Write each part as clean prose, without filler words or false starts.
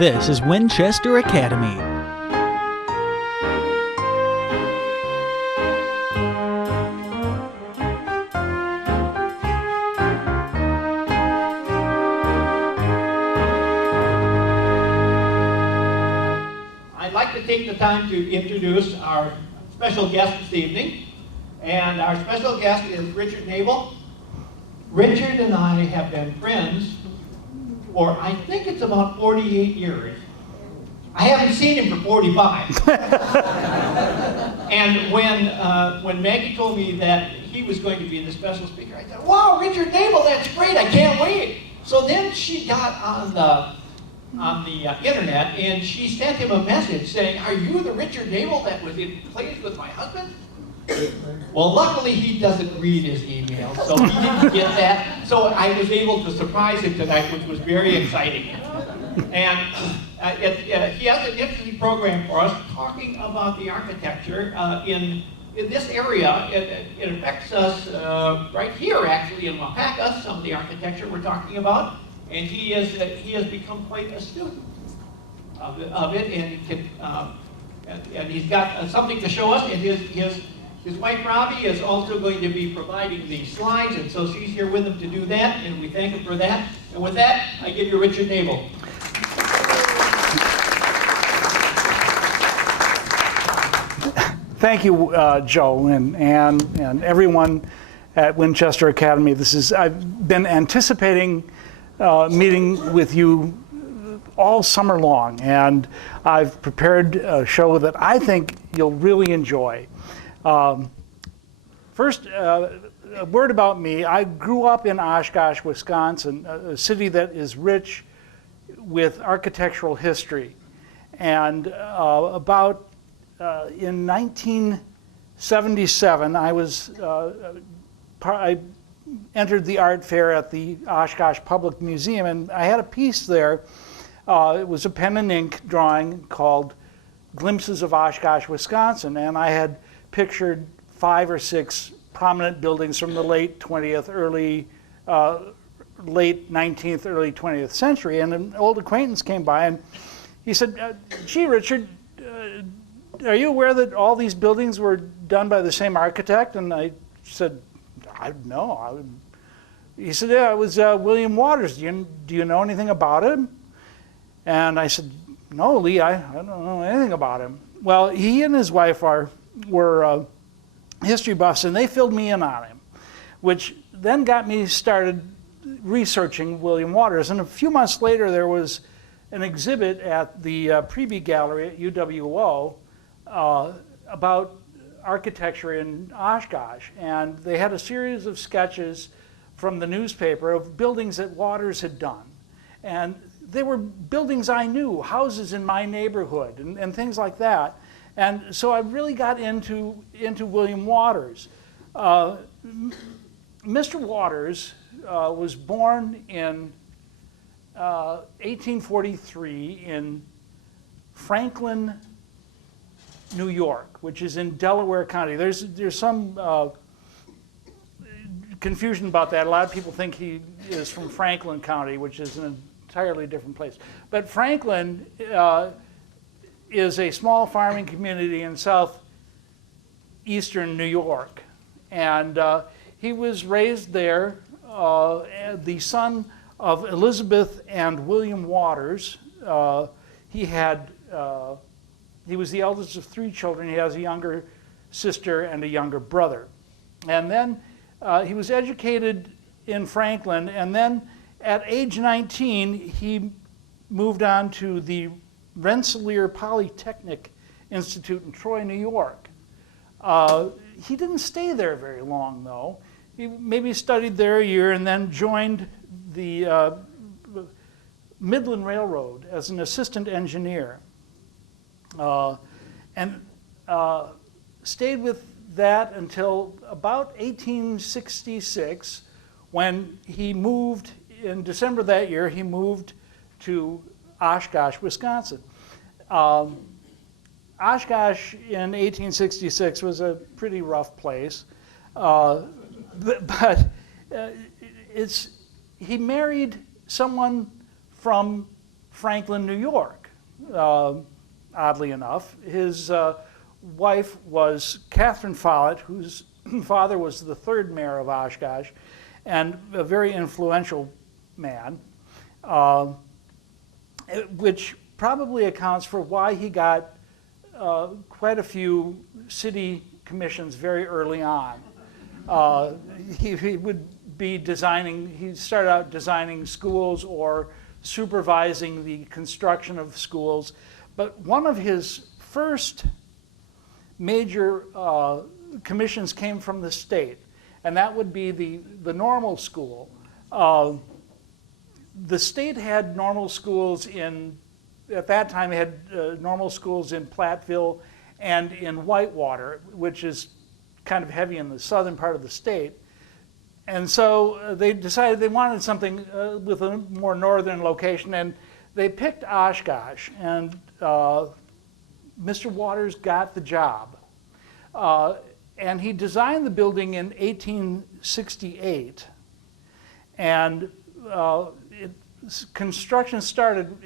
This is Winchester Academy. I'd like to take the time to introduce our special guest this evening. And our special guest is Richard Nebel. Richard and I have been friends for, I think it's about 48 years. I haven't seen him for 45. And when Maggie told me that he was going to be the special speaker, I thought, wow, Richard Nebel, that's great, I can't wait. So then she got on the internet and she sent him a message saying, are you the Richard Nebel that was in plays with my husband? Well, luckily he doesn't read his emails, so he didn't get that. So I was able to surprise him tonight, which was very exciting. And he has an interesting program for us talking about the architecture in this area. It affects us right here, actually, in Waupaca, some of the architecture we're talking about. And he has become quite a student of it, and he's got something to show us. And his wife Robbie is also going to be providing the slides, and so she's here with him to do that, and we thank him for that. And with that, I give you Richard Nebel. Thank you, Joe, and everyone at Winchester Academy. I've been anticipating meeting with you all summer long, and I've prepared a show that I think you'll really enjoy. First, a word about me. I grew up in Oshkosh, Wisconsin, a city that is rich with architectural history. And in 1977, I entered the art fair at the Oshkosh Public Museum, and I had a piece there. It was a pen and ink drawing called Glimpses of Oshkosh, Wisconsin, and I had pictured 5 or 6 prominent buildings from the late 19th, early 20th century. And an old acquaintance came by and he said, gee, Richard, are you aware that all these buildings were done by the same architect? And I said, I don't know. He said, yeah, it was William Waters. Do you know anything about him? And I said, no, Lee, I don't know anything about him. Well, he and his wife were history buffs, and they filled me in on him, which then got me started researching William Waters. And a few months later, there was an exhibit at the Preby Gallery at UWO about architecture in Oshkosh. And they had a series of sketches from the newspaper of buildings that Waters had done. And they were buildings I knew, houses in my neighborhood, and things like that. And so I really got into William Waters. Mr. Waters was born in 1843 in Franklin, New York, which is in Delaware County. There's some confusion about that. A lot of people think he is from Franklin County, which is an entirely different place. But Franklin is a small farming community in southeastern New York. And he was raised there, the son of Elizabeth and William Waters. He was the eldest of 3 children. He has a younger sister and a younger brother. And then he was educated in Franklin, and then at age 19, he moved on to the Rensselaer Polytechnic Institute in Troy, New York. He didn't stay there very long, though. He maybe studied there a year and then joined the Midland Railroad as an assistant engineer. And stayed with that until about 1866, when he moved, in December that year, he moved to Oshkosh, Wisconsin. Oshkosh in 1866 was a pretty rough place, but he married someone from Franklin, New York. Oddly enough, his wife was Catherine Follett, whose father was the third mayor of Oshkosh, and a very influential man, which probably accounts for why he got quite a few city commissions very early on. He would be designing, he started out designing schools or supervising the construction of schools, but one of his first major commissions came from the state, and that would be the normal school. The state had normal schools at that time, it had normal schools in Platteville and in Whitewater, which is kind of heavy in the southern part of the state. And so they decided they wanted something with a more northern location, and they picked Oshkosh, and Mr. Waters got the job. And he designed the building in 1868, and construction started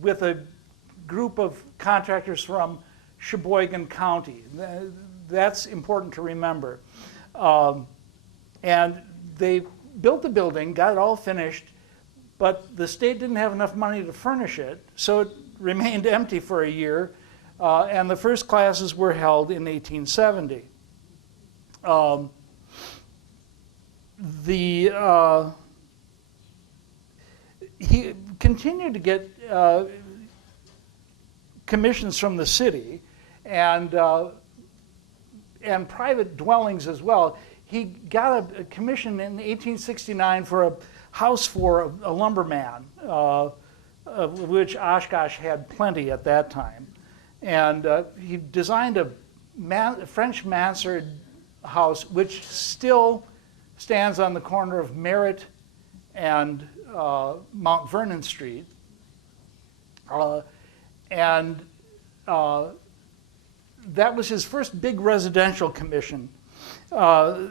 with a group of contractors from Sheboygan County. That's important to remember. And they built the building, got it all finished, but the state didn't have enough money to furnish it, so it remained empty for a year, and the first classes were held in 1870. He continued to get commissions from the city and private dwellings as well. He got a commission in 1869 for a house for a lumberman, of which Oshkosh had plenty at that time. And he designed a French mansard house, which still stands on the corner of Merritt and Mount Vernon Street. And that was his first big residential commission. A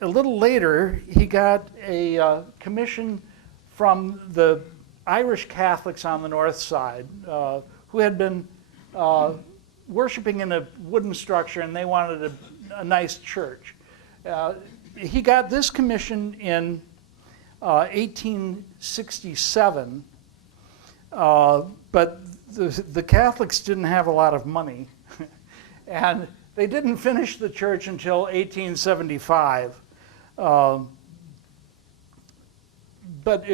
little later, he got a commission from the Irish Catholics on the north side, who had been worshiping in a wooden structure, and they wanted a nice church. He got this commission in 1867, but the Catholics didn't have a lot of money, and they didn't finish the church until 1875. But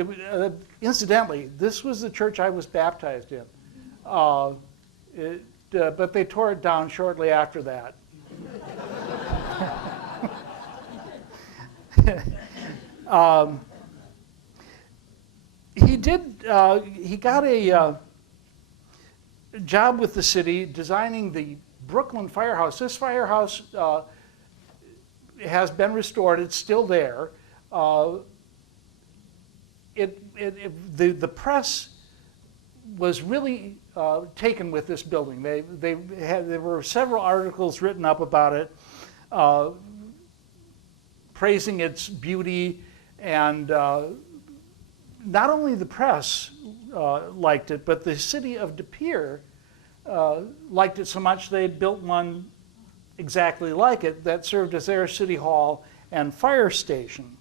incidentally, this was the church I was baptized in. But they tore it down shortly after that. He got a job with the city designing the Brooklyn firehouse. This firehouse has been restored. It's still there. The press was really taken with this building. There were several articles written up about it, praising its beauty, and not only the press liked it, but the city of De Pere liked it so much they built one exactly like it that served as their city hall and fire station.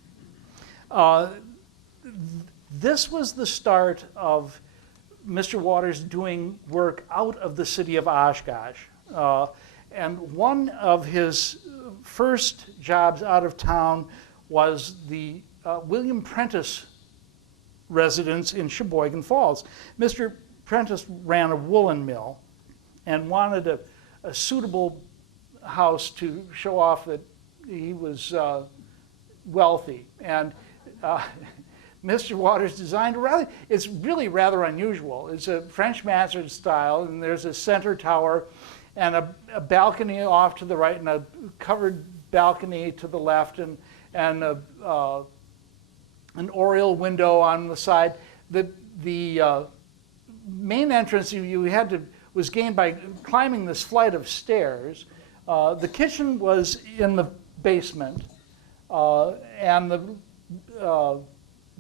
This was the start of Mr. Waters doing work out of the city of Oshkosh. And one of his first jobs out of town was the William Prentice residence in Sheboygan Falls. Mr. Prentice ran a woolen mill and wanted a suitable house to show off that he was wealthy. And Mr. Waters designed it's really rather unusual. It's a French mansard style, and there's a center tower and a balcony off to the right and a covered balcony to the left, and an oriel window on the side. The main entrance was gained by climbing this flight of stairs. The kitchen was in the basement, and the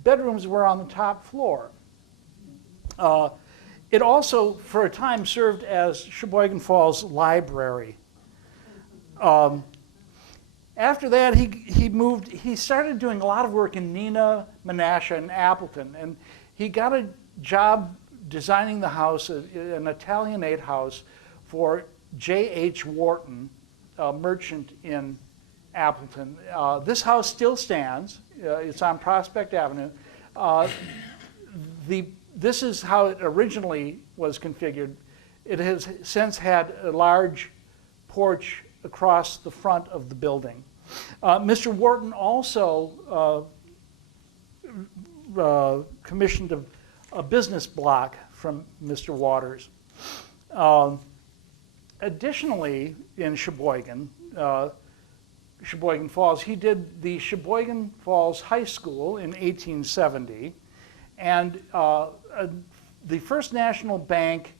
bedrooms were on the top floor. It also, for a time, served as Sheboygan Falls Library. After that, he started doing a lot of work in Neenah, Menasha, and Appleton, and he got a job designing the house, an Italianate house, for J.H. Wharton, a merchant in Appleton. This house still stands. It's on Prospect Avenue. This is how it originally was configured. It has since had a large porch across the front of the building. Mr. Wharton also commissioned a business block from Mr. Waters. Additionally, in Sheboygan Falls, he did the Sheboygan Falls High School in 1870, and the First National Bank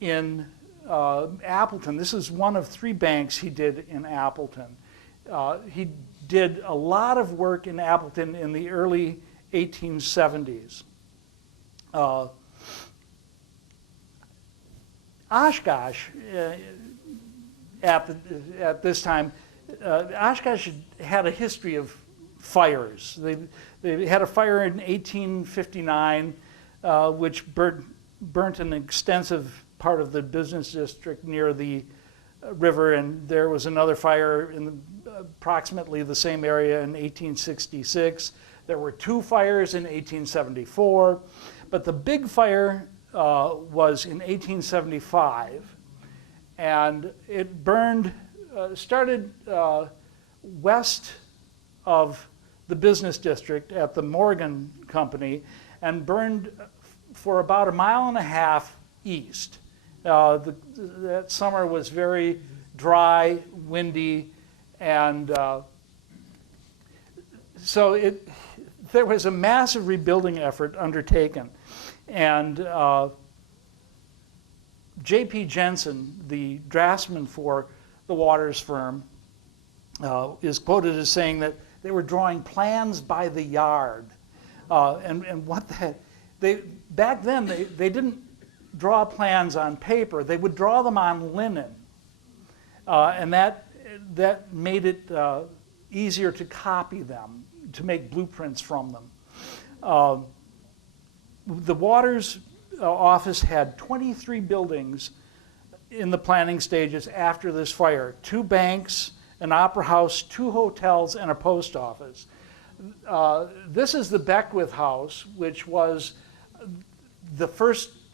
in Appleton. This is one of 3 banks he did in Appleton. He did a lot of work in Appleton in the early 1870s. Oshkosh, at this time, Oshkosh had a history of fires. They had a fire in 1859, which burnt an extensive part of the business district near the river, and there was another fire in approximately the same area in 1866. There were 2 fires in 1874, but the big fire was in 1875, and it burned, started west of the business district at the Morgan Company, and burned for about 1.5 miles east. That summer was very dry, windy, and so there was a massive rebuilding effort undertaken. And J.P. Jensen, the draftsman for the Waters firm, is quoted as saying that they were drawing plans by the yard. And what back then, they didn't draw plans on paper. They would draw them on linen. And that made it easier to copy them, to make blueprints from them. The Waters office had 23 buildings in the planning stages after this fire: 2 banks, an opera house, 2 hotels, and a post office. This is the Beckwith House, which was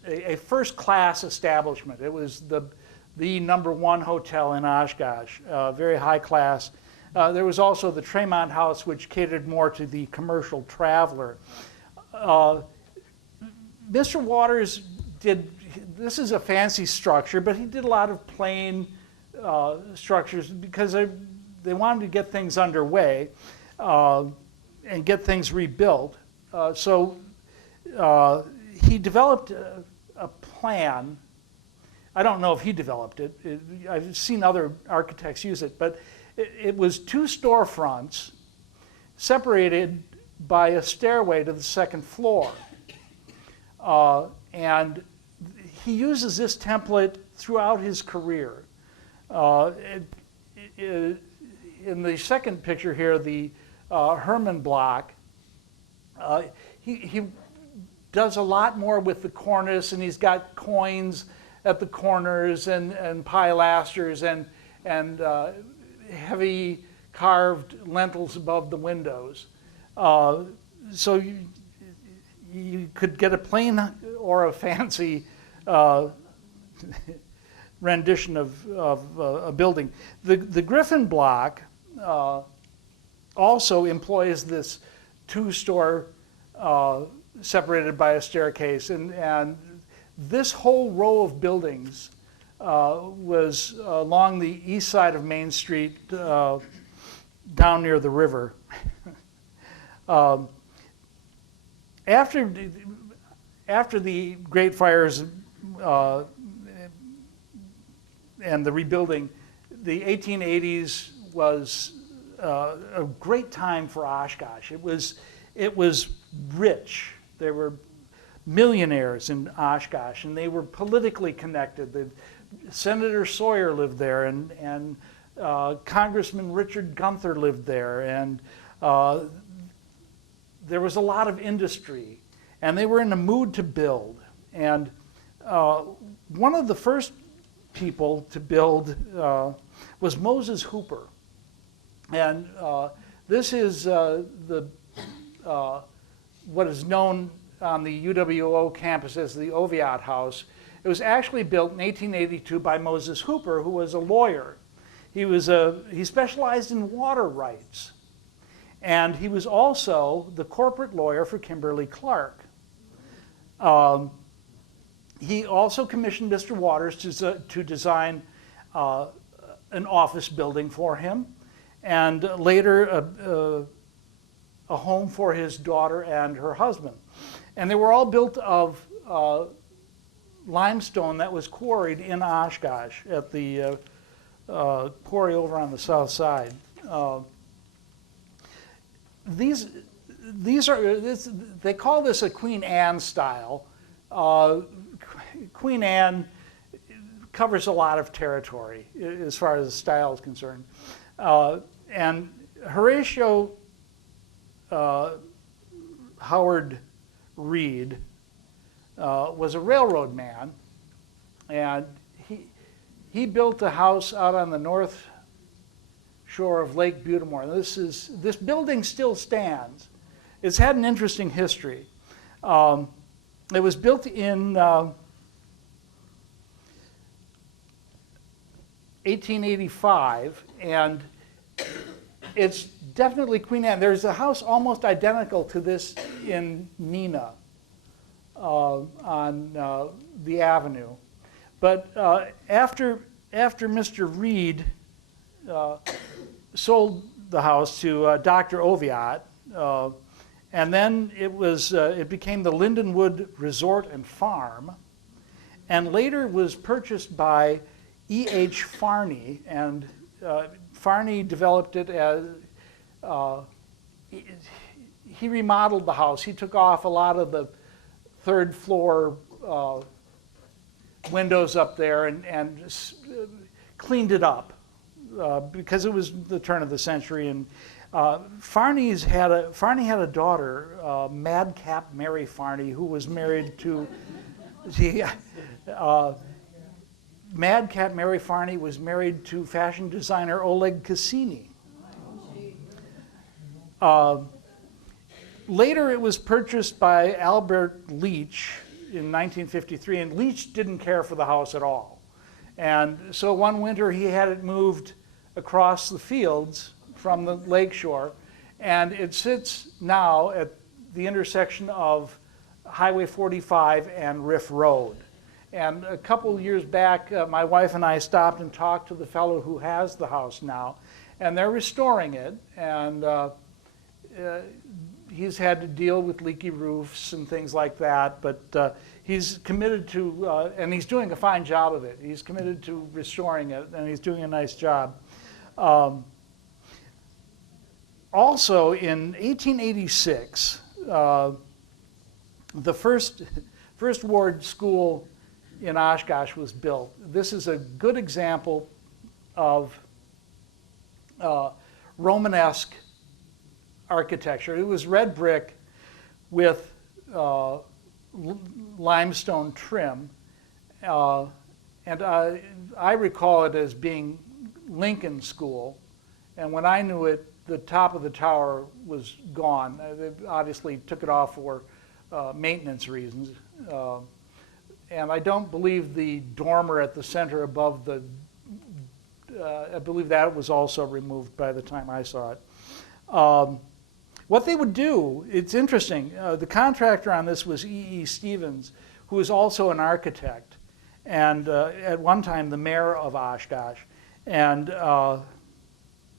a first-class establishment. It was the #1 hotel in Oshkosh, very high class. There was also the Tremont House, which catered more to the commercial traveler. Mr. Waters this is a fancy structure, but he did a lot of plain structures because they wanted to get things underway and get things rebuilt. So he developed a plan. I don't know if he developed it. I've seen other architects use it, but it was 2 storefronts separated by a stairway to the 2nd floor. And he uses this template throughout his career. In the second picture here, the Herman block, he does a lot more with the cornice, and he's got coins at the corners and pilasters and heavy carved lintels above the windows. So you could get a plain or a fancy rendition of a building. The Griffin block also employs this 2-store separated by a staircase, and this whole row of buildings was along the east side of Main Street, down near the river. After the Great Fires and the rebuilding, the 1880s was a great time for Oshkosh. It was rich. There were millionaires in Oshkosh, and they were politically connected. Senator Sawyer lived there, and Congressman Richard Gunther lived there, and there was a lot of industry, and they were in a mood to build. And one of the first people to build was Moses Hooper. And this is what is known on the UWO campus as the Oviatt House. It was actually built in 1882 by Moses Hooper, who was a lawyer. He specialized in water rights. And he was also the corporate lawyer for Kimberly-Clark. He also commissioned Mr. Waters to design an office building for him, and later a home for his daughter and her husband. And they were all built of limestone that was quarried in Oshkosh at the quarry over on the south side. They call this a Queen Anne style. Queen Anne covers a lot of territory as far as the style is concerned. And Horatio Howard Reed was a railroad man, and he built a house out on the north shore of Lake Butamore. This building still stands. It's had an interesting history. It was built in 1885, and it's definitely Queen Anne. There's a house almost identical to this in Neenah on the avenue. But after Mr. Reed sold the house to Dr. Oviatt, and then it became the Lindenwood Resort and Farm, and later was purchased by E.H. Farney, and Farney developed it as, he remodeled the house. He took off a lot of the third floor windows up there and cleaned it up because it was the turn of the century. And Farney had a daughter, Madcap Mary Farney, who was married to Madcap Mary Farney was married to fashion designer Oleg Cassini. Later it was purchased by Albert Leach in 1953, and Leach didn't care for the house at all. And so one winter he had it moved across the fields from the lakeshore, and it sits now at the intersection of Highway 45 and Riff Road. And a couple years back, my wife and I stopped and talked to the fellow who has the house now, and they're restoring it, and he's had to deal with leaky roofs and things like that, but he's committed to, and he's doing a fine job of it. He's committed to restoring it, and he's doing a nice job. Also, in 1886, the first ward school in Oshkosh was built. This is a good example of Romanesque architecture. It was red brick with limestone trim, and I recall it as being Lincoln School, and when I knew it, the top of the tower was gone. They obviously took it off for maintenance reasons. And I don't believe the dormer at the center above the, I believe that was also removed by the time I saw it. What they would do, it's interesting, the contractor on this was E.E. Stevens, who was also an architect, and at one time the mayor of Oshkosh. And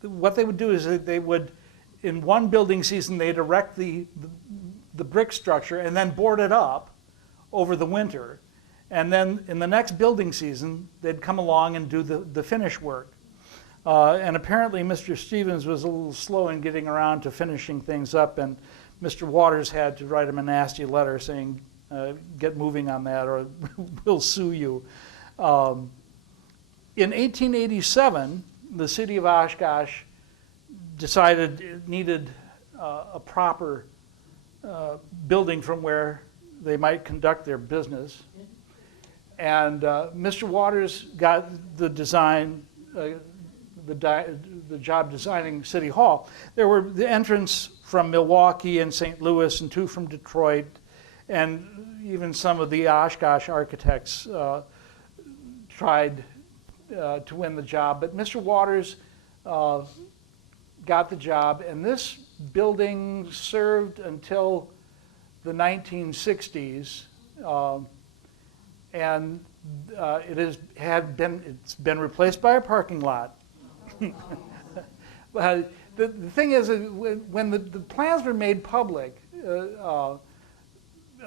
what they would do is that they would, in one building season, they'd erect the brick structure and then board it up over the winter. And then in the next building season, they'd come along and do the finish work. And apparently Mr. Stevens was a little slow in getting around to finishing things up, and Mr. Waters had to write him a nasty letter saying, Get moving on that, or we'll sue you. In 1887, the city of Oshkosh decided it needed a proper building from where they might conduct their business. And Mr. Waters got the design, the job designing City Hall. There were the entrants from Milwaukee and St. Louis, and 2 from Detroit, and even some of the Oshkosh architects tried to win the job. But Mr. Waters got the job, and this building served until the 1960s, and it's been replaced by a parking lot. The thing is, when the plans were made public, a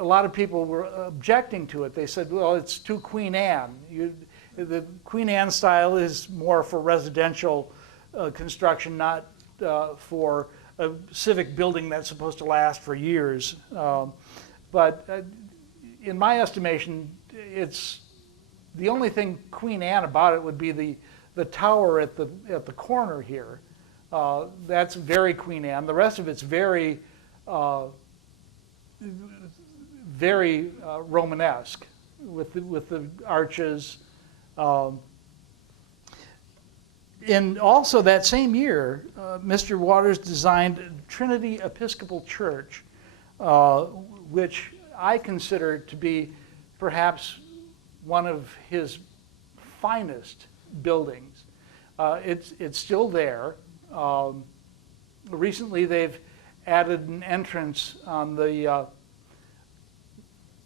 lot of people were objecting to it. They said, well, it's too Queen Anne. The Queen Anne style is more for residential construction, not for a civic building that's supposed to last for years. But in my estimation, it's the only thing Queen Anne about it would be the tower at the corner here. That's very Queen Anne. The rest of it's very Romanesque with the arches. And also that same year, Mr. Waters designed Trinity Episcopal Church, which I consider to be perhaps one of his finest buildings. It's still there. Recently they've added an entrance on the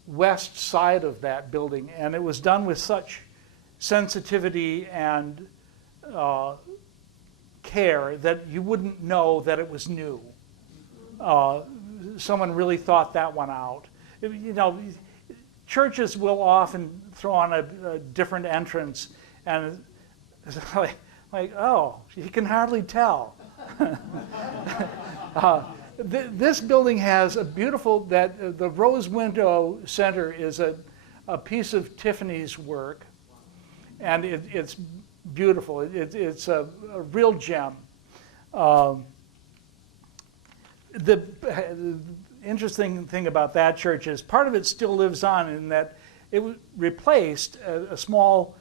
west side of that building, and it was done with such sensitivity and care that you wouldn't know that it was new. Someone really thought that one out. You know, churches will often throw on a different entrance, and it's like, oh, you can hardly tell. This building has a beautiful, the rose window center is a piece of Tiffany's work, and it's beautiful. It's a real gem. The interesting thing about that church is part of it still lives on in that it replaced a small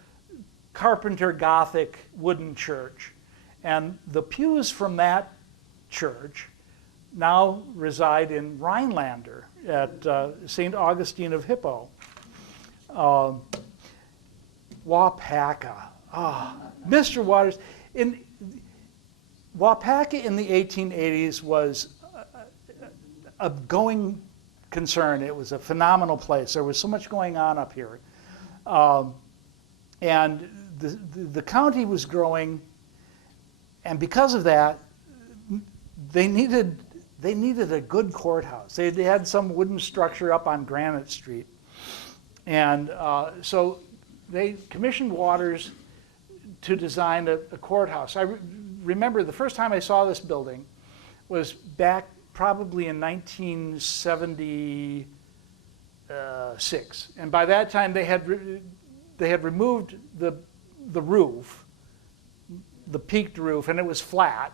Carpenter Gothic wooden church. And the pews from that church now reside in Rhinelander at St. Augustine of Hippo. Waupaca. Mr. Waters. Waupaca in the 1880s was a going concern. It was a phenomenal place. There was so much going on up here. And the county was growing, and because of that, they needed a good courthouse. They had some wooden structure up on Granite Street. And so they commissioned Waters to design a courthouse. I remember the first time I saw this building was back probably in 1976. And by that time they had removed the roof, the peaked roof, and it was flat.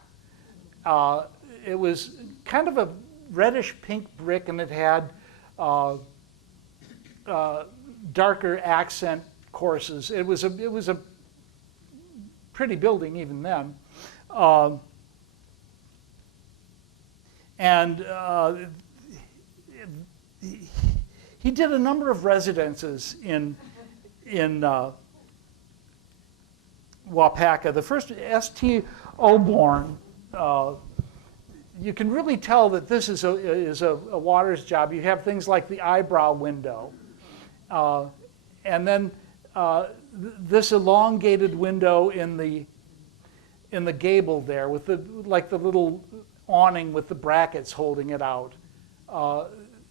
It was kind of a reddish pink brick, and it had darker accent courses. It was a pretty building even then. And he did a number of residences in Waupaca. The first, S.T. Oborn, you can really tell that this is a Waters job. You have things like the eyebrow window, and then this elongated window in the gable there with the little awning with the brackets holding it out.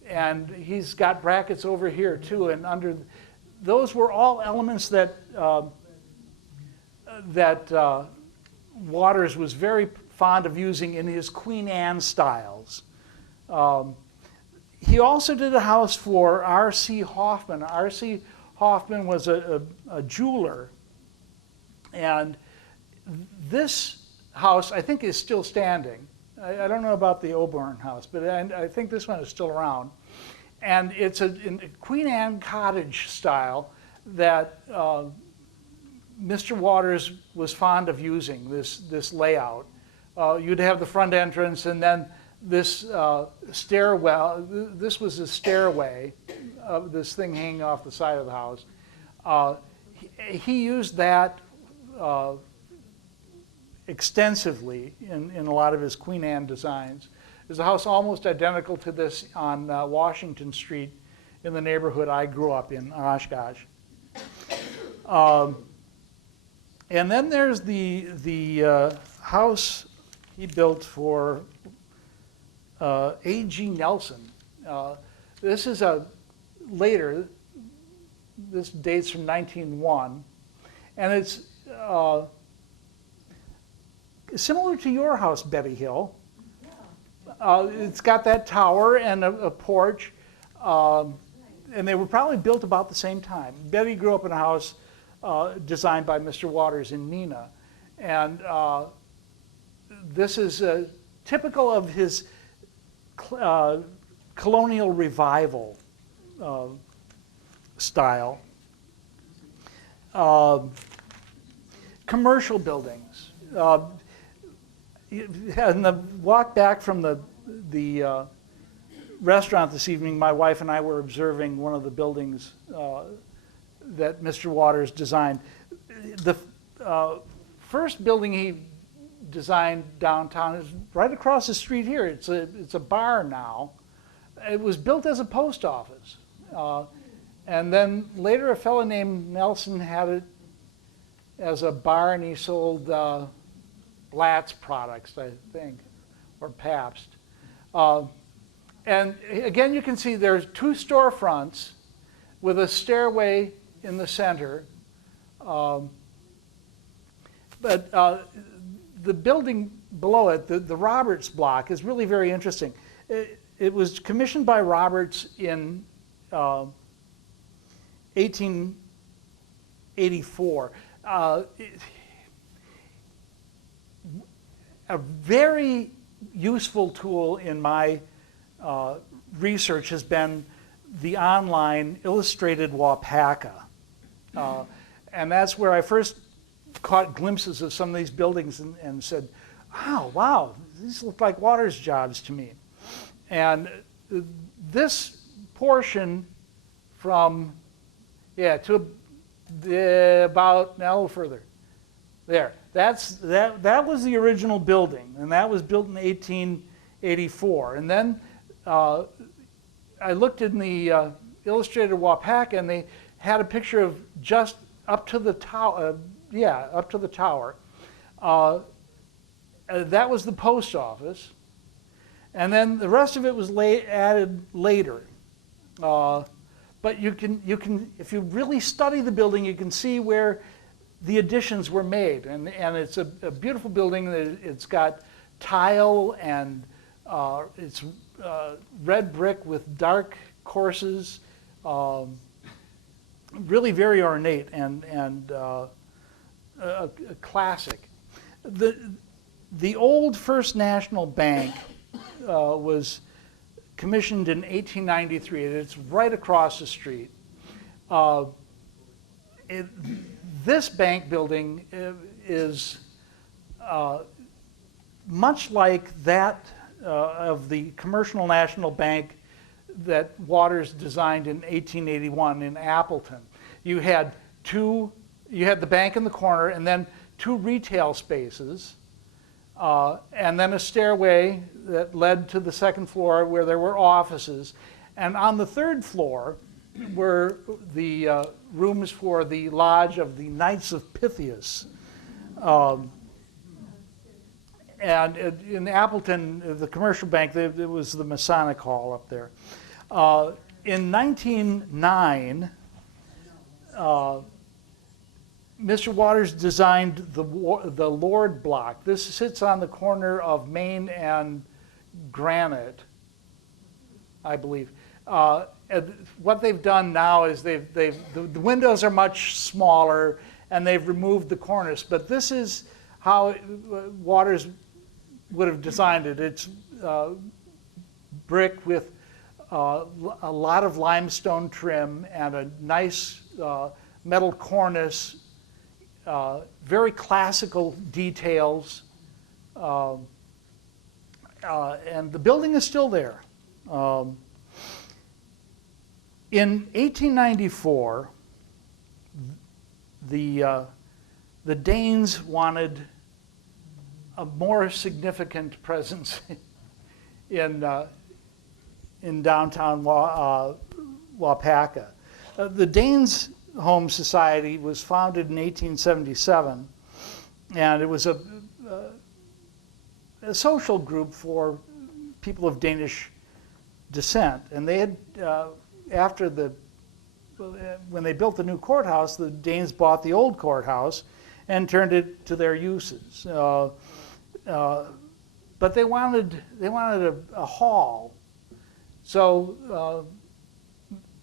And he's got brackets over here too, and under those were all elements that Waters was very fond of using in his Queen Anne styles. He also did a house for R.C. Hoffman. R.C. Hoffman was a jeweler. And this house, I think, is still standing. I don't know about the Oborn house, but I think this one is still around. And it's in Queen Anne cottage style that Mr. Waters was fond of using, this layout. You'd have the front entrance and then this stairwell. This was a stairway, this thing hanging off the side of the house. He used that extensively in a lot of his Queen Anne designs. There's a house almost identical to this on Washington Street in the neighborhood I grew up in, Oshkosh. And then there's the house he built for A.G. Nelson. This is later. This dates from 1901, and it's similar to your house, Betty Hill. It's got that tower and a porch, and they were probably built about the same time. Betty grew up in a house designed by Mr. Waters in Neenah, and this is typical of his colonial revival style. Commercial buildings. And the walk back from the restaurant this evening, my wife and I were observing one of the buildings that Mr. Waters designed. The first building he designed downtown is right across the street here. It's a bar now. It was built as a post office. And then later a fellow named Nelson had it as a bar, and he sold Blatt's products, I think, or Pabst. And again, you can see there's two storefronts with a stairway in the center. But the building below it, the Roberts block, is really very interesting. It was commissioned by Roberts in 1884. A very useful tool in my research has been the online illustrated Waupaca. And that's where I first caught glimpses of some of these buildings and said, oh, wow, these look like Waters jobs to me. And this portion from, to about, now a little further, there. That was the original building, and that was built in 1884. And then I looked in the illustrated Waupaca, and they had a picture of just up to the tower. Up to the tower. That was the post office, and then the rest of it was added later. But you can, if you really study the building, you can see where the additions were made, and it's a beautiful building. It's got tile, and it's red brick with dark courses, really very ornate and a classic. The old First National Bank was commissioned in 1893, and it's right across the street. This bank building is much like that of the Commercial National Bank that Waters designed in 1881 in Appleton. You had the bank in the corner, and then two retail spaces, and then a stairway that led to the second floor where there were offices. And on the third floor were the rooms for the lodge of the Knights of Pythias. And in Appleton, the commercial bank, there was the Masonic Hall up there. In 1909, Mr. Waters designed the Lord Block. This sits on the corner of Main and Granite I believe. And what they've done now is the windows are much smaller, and they've removed the cornice. But this is how Waters would have designed it. It's brick with a lot of limestone trim and a nice metal cornice, very classical details, and the building is still there. In 1894, the Danes wanted a more significant presence in downtown Waupaca. The Danes Home Society was founded in 1877, and it was a social group for people of Danish descent. And they had, when they built the new courthouse, the Danes bought the old courthouse and turned it to their uses. But they wanted a hall. So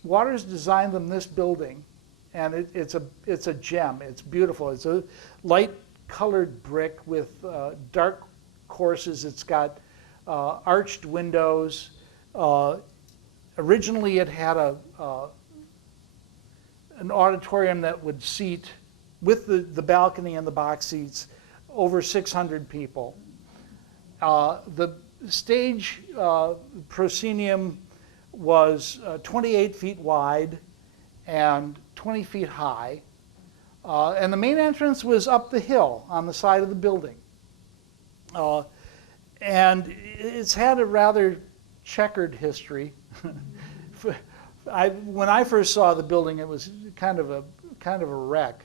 Waters designed them this building, and it's a gem. It's beautiful. It's a light-colored brick with dark courses. It's got arched windows. Originally, it had an auditorium that would seat, with the balcony and the box seats, over 600 people. The stage proscenium was 28 feet wide and 20 feet high. And the main entrance was up the hill on the side of the building. And it's had a rather checkered history. When I first saw the building, it was kind of a wreck.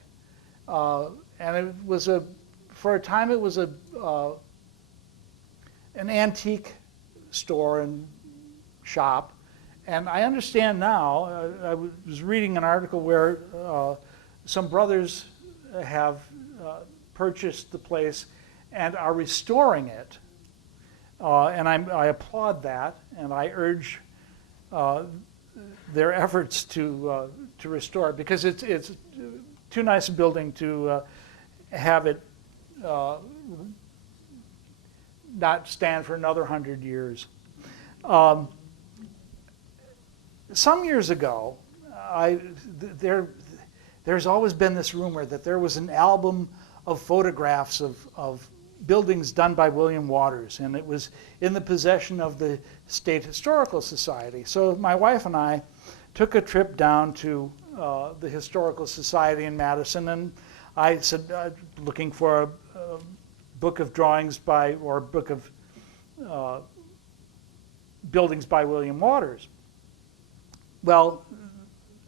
And it was for a time it was an antique store and shop. And I understand now, I was reading an article where some brothers have purchased the place and are restoring it. And I applaud that, and I urge their efforts to restore it, because it's too nice a building to have it not stand for another 100 years. Some years ago, there's always been this rumor that there was an album of photographs of buildings done by William Waters, and it was in the possession of the State Historical Society. So my wife and I took a trip down to the Historical Society in Madison, and I said, looking for a book of drawings or a book of buildings by William Waters. Well,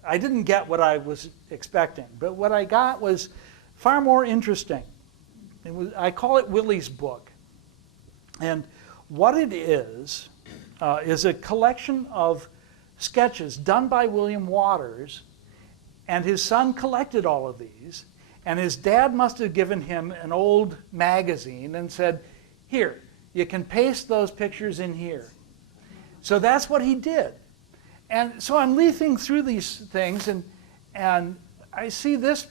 I didn't get what I was expecting, but what I got was far more interesting. I call it Willie's book. And what it is a collection of sketches done by William Waters, and his son collected all of these, and his dad must have given him an old magazine and said, here, you can paste those pictures in here. So that's what he did. And so I'm leafing through these things, and I see this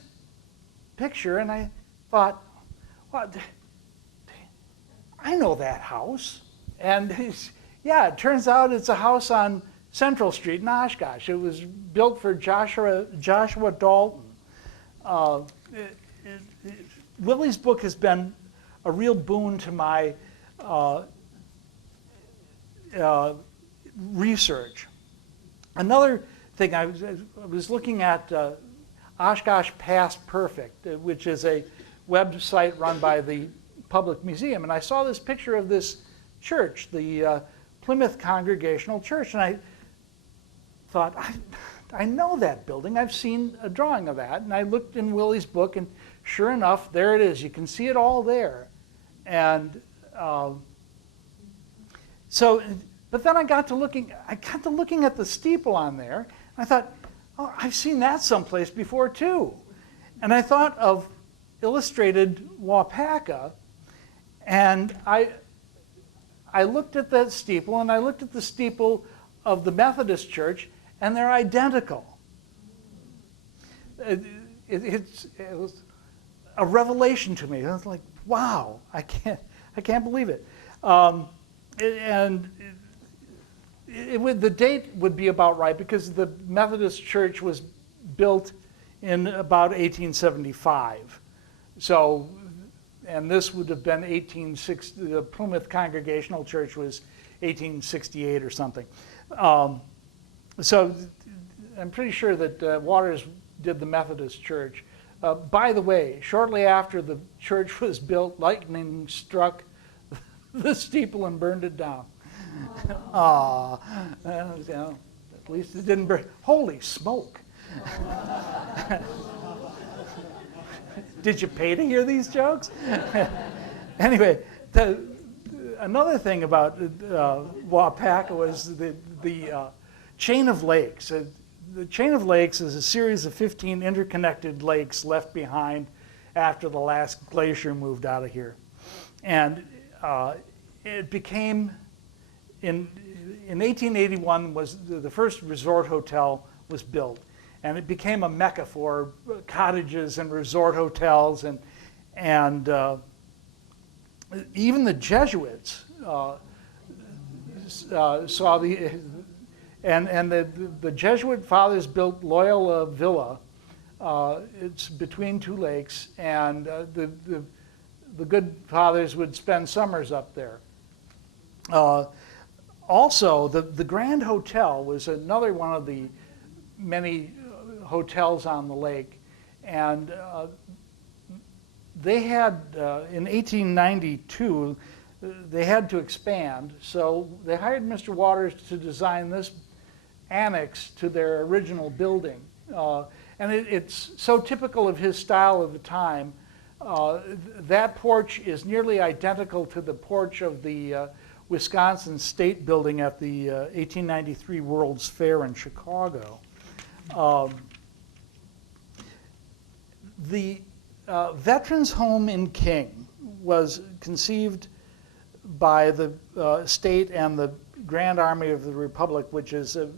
picture, and I thought, well, I know that house. And yeah, it turns out it's a house on Central Street in Oshkosh. It was built for Joshua Dalton. Willie's book has been a real boon to my research. Another thing, I was looking at Oshkosh Past Perfect, which is a website run by the Public Museum, and I saw this picture of this church, the Plymouth Congregational Church, and I thought, I know that building. I've seen a drawing of that, and I looked in Willie's book, and sure enough, there it is. You can see it all there. And but then I got to looking at the steeple on there, and I thought, oh, I've seen that someplace before too. And I thought of Illustrated Waupaca, and I looked at that steeple, and I looked at the steeple of the Methodist Church, and they're identical. It was a revelation to me. I was like, wow, I can't believe it. The date would be about right because the Methodist Church was built in about 1875. So, and this would have been 1860, the Plymouth Congregational Church was 1868 or something. So I'm pretty sure that Waters did the Methodist Church. By the way, shortly after the church was built, lightning struck the steeple and burned it down. At least it didn't burn. Holy smoke. Did you pay to hear these jokes? Anyway, another thing about Waupaca was the chain of lakes. The chain of lakes is a series of 15 interconnected lakes left behind after the last glacier moved out of here. And it became, in 1881, was the first resort hotel was built. And it became a mecca for cottages and resort hotels, and even the Jesuits saw the Jesuit fathers built Loyola Villa. It's between two lakes, and the good fathers would spend summers up there. Also, the Grand Hotel was another one of the many hotels on the lake, and they had, in 1892, they had to expand, so they hired Mr. Waters to design this annex to their original building. And it's so typical of his style of the time. That porch is nearly identical to the porch of the Wisconsin State Building at the 1893 World's Fair in Chicago. The Veterans Home in King was conceived by the state and the Grand Army of the Republic, which is a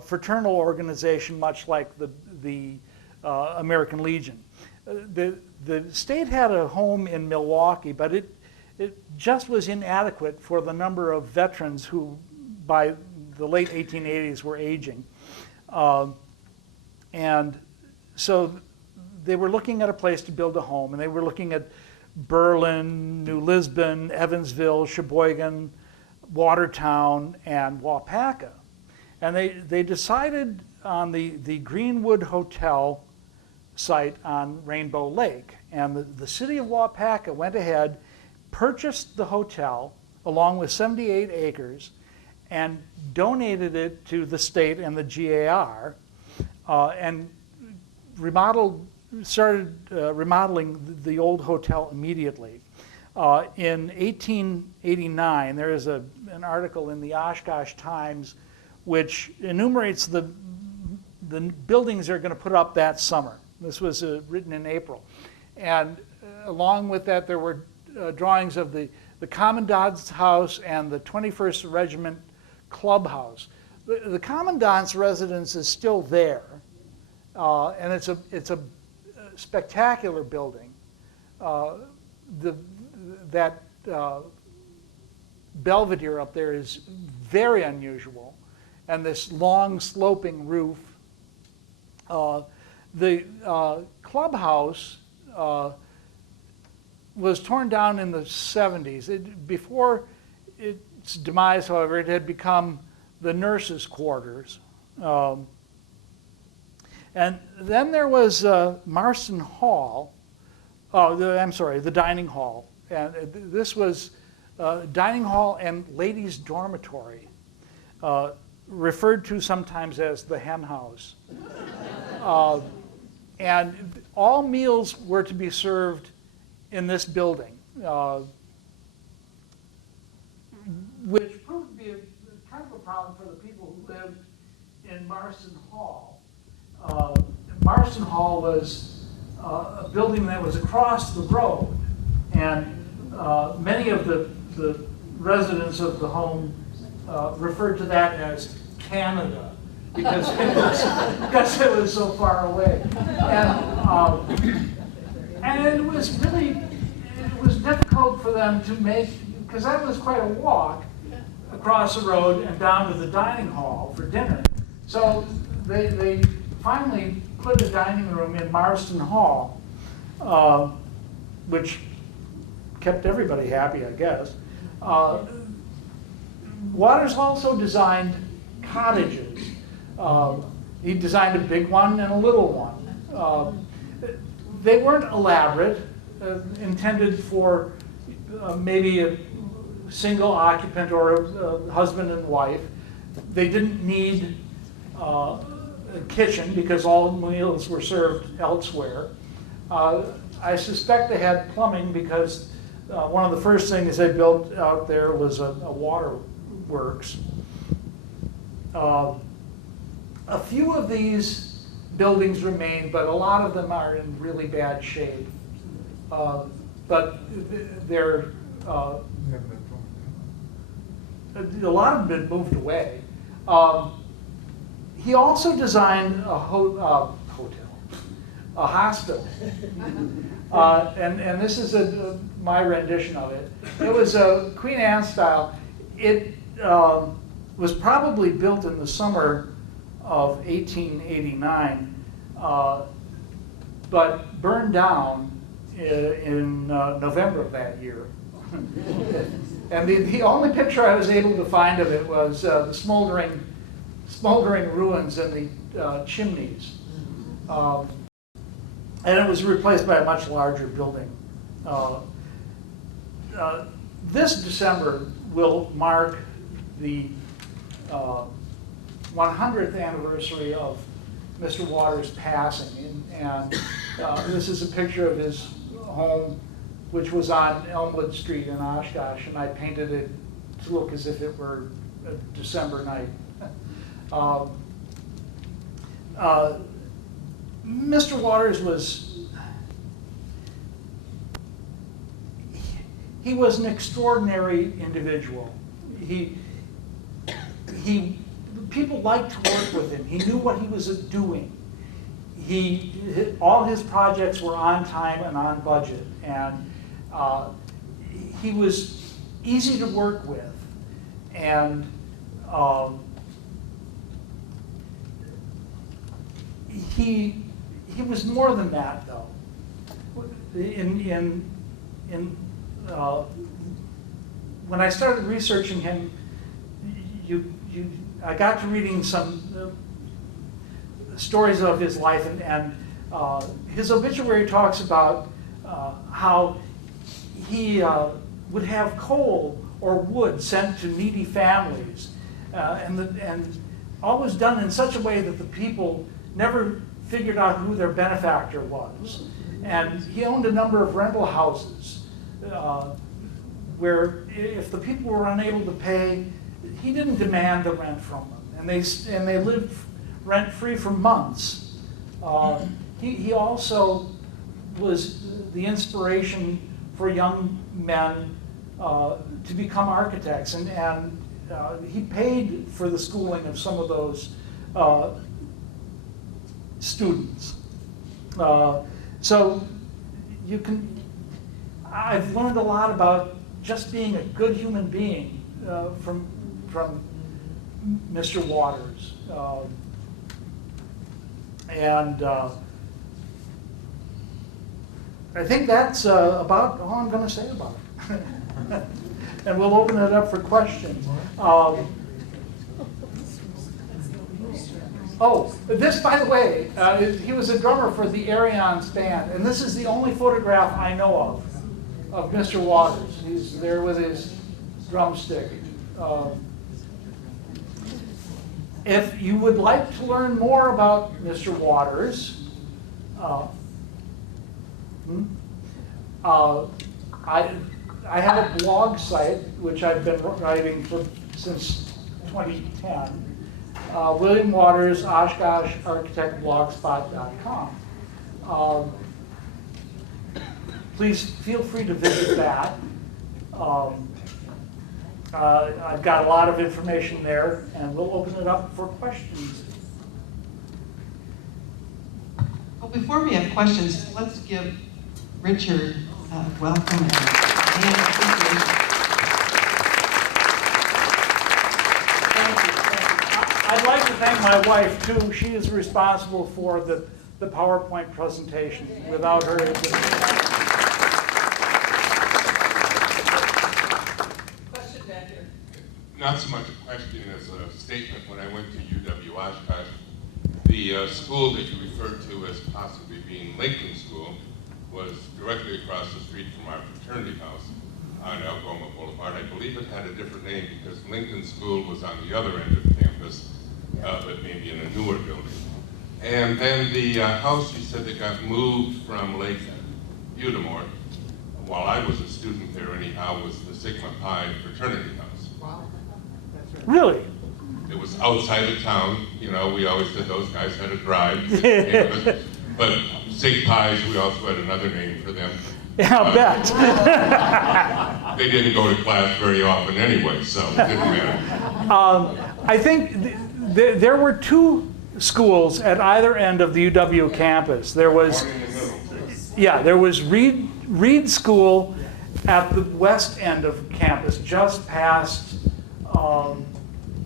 fraternal organization much like the American Legion. The state had a home in Milwaukee, but it just was inadequate for the number of veterans who by the late 1880s were aging. And so they were looking at a place to build a home, and they were looking at Berlin, New Lisbon, Evansville, Sheboygan, Watertown, and Waupaca. And they decided on the Greenwood Hotel site on Rainbow Lake. And the city of Waupaca went ahead, purchased the hotel along with 78 acres, and donated it to the state and the GAR, and started remodeling the old hotel immediately. In 1889, there is an article in the Oshkosh Times which enumerates the buildings they're going to put up that summer. This was written in April. And along with that, there were drawings of the Commandant's House and the 21st Regiment Clubhouse. The Commandant's residence is still there, and it's a spectacular building. That belvedere up there is very unusual, and this long sloping roof. The clubhouse was torn down in the 70s. Before its demise, however, it had become the nurses' quarters. And then there was Marston Hall. The dining hall. And this was dining hall and ladies' dormitory, referred to sometimes as the hen house. And all meals were to be served in this building, which proved to be kind of a problem for the people who lived in Marston Hall. Marston Hall was a building that was across the road, and many of the residents of the home referred to that as Canada because it was so far away. And it was difficult for them to make, because that was quite a walk across the road and down to the dining hall for dinner. So they finally put a dining room in Marston Hall, which kept everybody happy, I guess. Waters also designed cottages. He designed a big one and a little one. They weren't elaborate, intended for maybe a single occupant or a husband and wife. They didn't need a kitchen because all meals were served elsewhere. I suspect they had plumbing because one of the first things they built out there was a water works. A few of these buildings remain, but a lot of them are in really bad shape. But they're a lot of them have been moved away. He also designed a hotel, a hospital, and this is my rendition of it. It was a Queen Anne style. It was probably built in the summer of 1889, but burned down in November of that year. And the only picture I was able to find of it was the smoldering ruins and the chimneys. And it was replaced by a much larger building. This December will mark the 100th anniversary of Mr. Waters' passing. And this is a picture of his home, which was on Elmwood Street in Oshkosh, and I painted it to look as if it were a December night. Mr. Waters he was an extraordinary individual. People liked to work with him. He knew what he was doing. All his projects were on time and on budget, and he was easy to work with. And he was more than that, though. When I started researching him, I got to reading some stories of his life, and his obituary talks about how he would have coal or wood sent to needy families, and all was done in such a way that the people never figured out who their benefactor was. And he owned a number of rental houses where if the people were unable to pay, he didn't demand the rent from them, and they lived rent-free for months. He also was the inspiration for young men to become architects, and he paid for the schooling of some of those students. So I've learned a lot about just being a good human being from Mr. Waters. And I think that's about all I'm going to say about it. And we'll open it up for questions. Oh, this, by the way, he was a drummer for the Arians band, and this is the only photograph I know of Mr. Waters. He's there with his drumstick. If you would like to learn more about Mr. Waters, I have a blog site which I've been writing since 2010. William Waters, Oshkosh Architect, blogspot.com. Please feel free to visit that. I've got a lot of information there, and we'll open it up for questions. Well, before we have questions, let's give Richard a welcome and appreciation. Thank you. I'd like to thank my wife, too. She is responsible for the PowerPoint presentation. Without her, it would Question back here. Not so much a question as a statement. When I went to UW Oshkosh, the school that you referred to as possibly being Lincoln School was directly across the street from our fraternity house on Algoma Boulevard. I believe it had a different name because Lincoln School was on the other end of the campus, but maybe in a newer building. And then the house you said that got moved from Lake Udamore, while I was a student there anyhow, was the Sigma Pi fraternity house. Wow. That's right. Really? It was outside of town. You know, we always said those guys had a drive. But Sig Pies, we also had another name for them. Yeah, I'll bet. They didn't go to class very often anyway, so it didn't matter. I think there were two schools at either end of the UW campus. There was, One in the middle. yeah, there was Reed School at the west end of campus, just past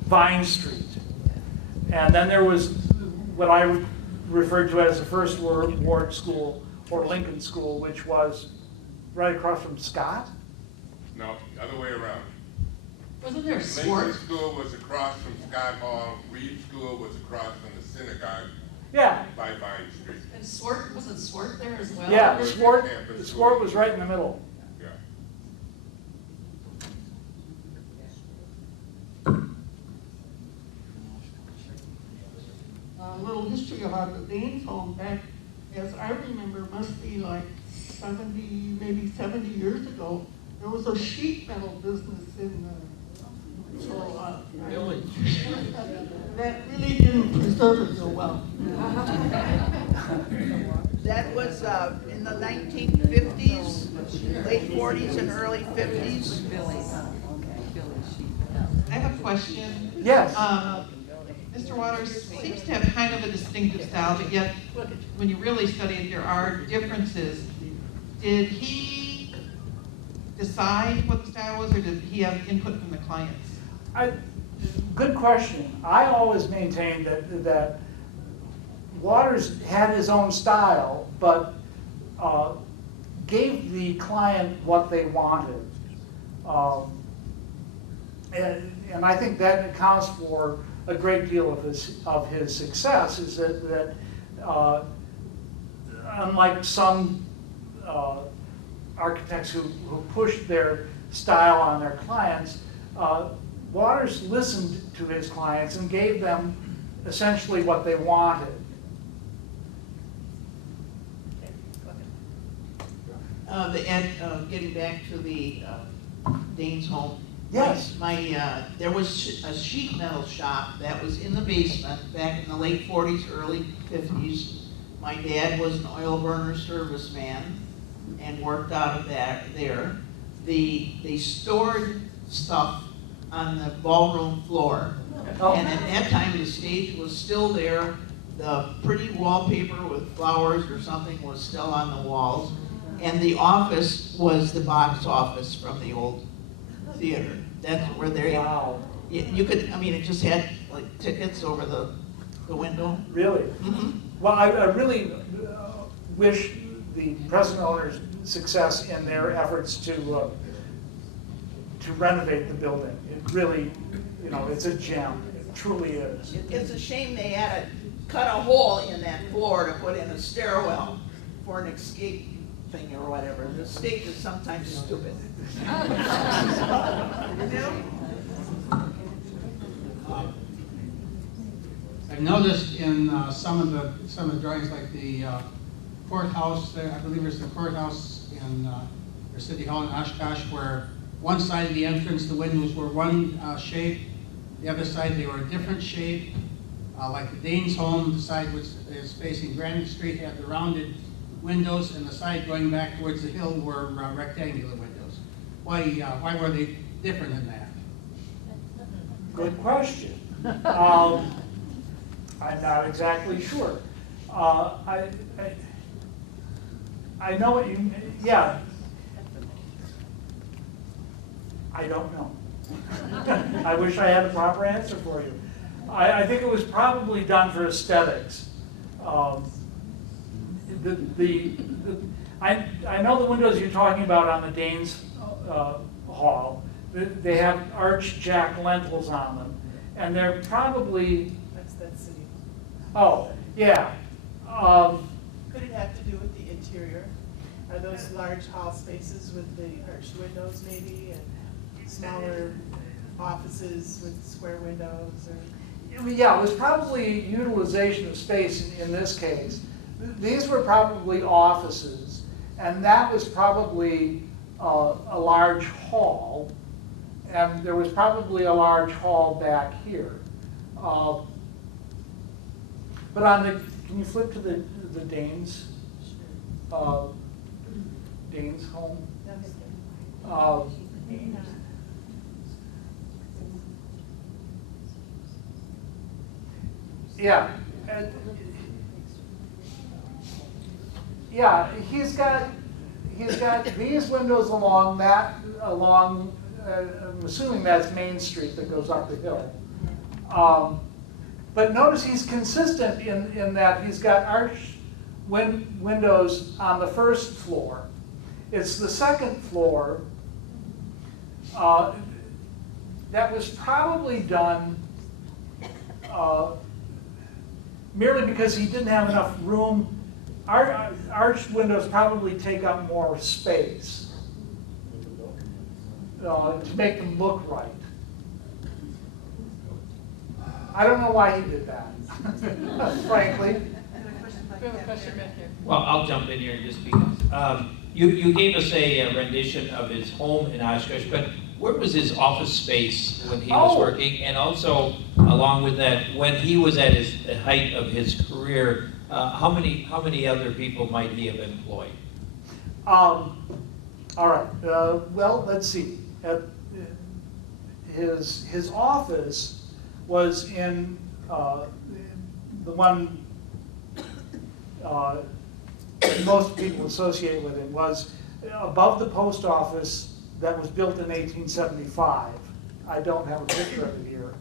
Vine Street. And then there was what I referred to as the First Ward School, or Lincoln School, which was right across from Scott. No, the other way around. Wasn't there a Lincoln sport? School was across from Scott Hall. Reed School was across from the synagogue Yeah, by Vine Street. And Swart, wasn't Swart there as well? yeah, was Sport, campus the school. Sport was right in the middle. Yeah. A little history about the Danes home back, as I remember, must be like 70, maybe 70 years ago. There was a sheet metal business in the village that really didn't preserve it so well. That was in the 1950s, late 40s and early 50s. I have a question. Yes. Mr. Waters seems to have kind of a distinctive style, but yet, when you really study it, there are differences. Did he decide what the style was, or did he have input from the clients? Good question. I always maintained that Waters had his own style, but gave the client what they wanted. And I think that accounts for a great deal of his success, is that unlike some architects who pushed their style on their clients, Waters listened to his clients and gave them essentially what they wanted. Getting back to the Danes home. Yes. There was a sheet metal shop that was in the basement back in the late 40s, early 50s. My dad was an oil burner serviceman and worked out of there. They stored stuff on the ballroom floor. Oh. And at that time, the stage was still there. The pretty wallpaper with flowers or something was still on the walls. And the office was the box office from the old theater. That's where they, Wow. you could, I mean, it just had like tickets over the window. Really? Mhm. Well, I really wish the present owners success in their efforts to renovate the building. It really, it's a gem. It truly is. It's a shame they had to cut a hole in that floor to put in a stairwell for an escape thing or whatever. The stage is sometimes stupid. I've noticed in some of the drawings, like the courthouse there, I believe it's the courthouse in or City Hall in Oshkosh, where one side of the entrance, the windows were one shape, the other side they were a different shape. Like the Danes home, the side which is facing Granite Street had the rounded windows, and the side going back towards the hill were rectangular windows. Why were they different than that? Good question. I'm not exactly sure. I know what you, yeah. I don't know. I wish I had a proper answer for you. I think it was probably done for aesthetics. I know the windows you're talking about on the Danes Hall. They have arched jack lentils on them, and they're probably. That's that city. Oh, yeah. Could it have to do with the interior? Are those large hall spaces with the arched windows maybe, and smaller offices with square windows? Or? Yeah, it was probably utilization of space in this case. These were probably offices, and that was probably a large hall, and there was probably a large hall back here. But on the, can you flip to the Danes? Danes home? Yeah. Yeah, he's got these windows along that, I'm assuming that's Main Street that goes up the hill. But notice he's consistent in that he's got arched windows on the first floor. It's the second floor that was probably done merely because he didn't have enough room. Arched windows probably take up more space to make them look right. I don't know why he did that, frankly. We have a question back here. Well, I'll jump in here just because. You gave us a rendition of his home in Oshkosh, but where was his office space when he was working? And also, along with that, when he was at the height of his career, how many other people might he have employed? All right. Well, let's see. His office was in the one most people associate with him was above the post office that was built in 1875. I don't have a picture of it here.